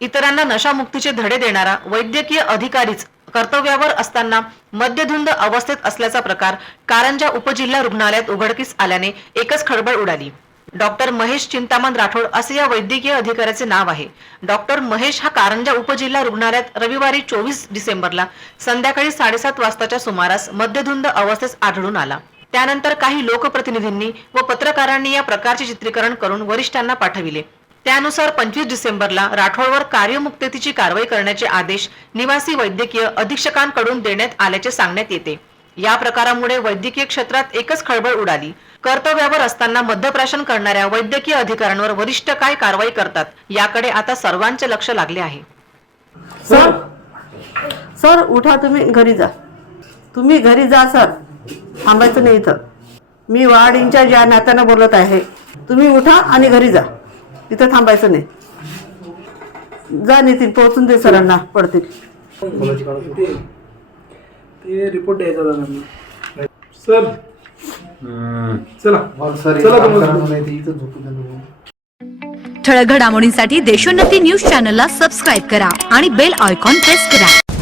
इतरांना नशामुक्तीचे धडे देणारा वैद्यकीय अधिकारीच कर्तव्यावर असताना मद्यधुंद अवस्थेत असल्याचा प्रकार कारंजा उपजिल्हा रुग्णालयात उघडकीस आल्याने एकच खळबळ उडाली. डॉक्टर महेश चिंतामण राठोड असे या वैद्यकीय अधिकाऱ्याचे नाव आहे. डॉक्टर महेश हा कारंजा उपजिल्हा रुग्णालयात रविवारी चोवीस डिसेंबरला संध्याकाळी साडेसात वाजताच्या सुमारास मद्यधुंद अवस्थेत आढळून आला. त्यानंतर काही लोकप्रतिनिधींनी व पत्रकारांनी या प्रकारचे चित्रीकरण करून वरिष्ठांना पाठविले. त्यानुसार पंचवीस डिसेंबरला राठोडवर कार्यमुक्ततेची कारवाई करण्याचे आदेश निवासी वैद्यकीय अधीक्षकांकडून देण्यात आल्याचे सांगण्यात येते. या प्रकारामुळे वैद्यकीय क्षेत्रात एकच खळबळ उडाली. कर्तव्यावर असताना मध्यप्राशन करणाऱ्या वैद्यकीय अधिकाऱ्यांवर वरिष्ठ काय कारवाई करतात याकडे आता सर्वांचे लक्ष लागले आहे. सर सर उठा तुम्ही घरी जा. तुम्ही घरी जा सर. थांबायचं नाही इथं. मी वार्ड इंचार्ज या नात्यानं बोलत आहे. तुम्ही उठा आणि घरी जा. इथं थांबायचं नाही. जा नितीन पोहोचून दे सरांना पडतील. ते ते रिपोर्ट द्यायचा होता त्यांना. सर. चला. चला तुम्ही. ठळक घडामोडींसाठी देशोन्नती न्यूज चॅनलला सबस्क्राईब करा आणि बेल आयकॉन प्रेस करा.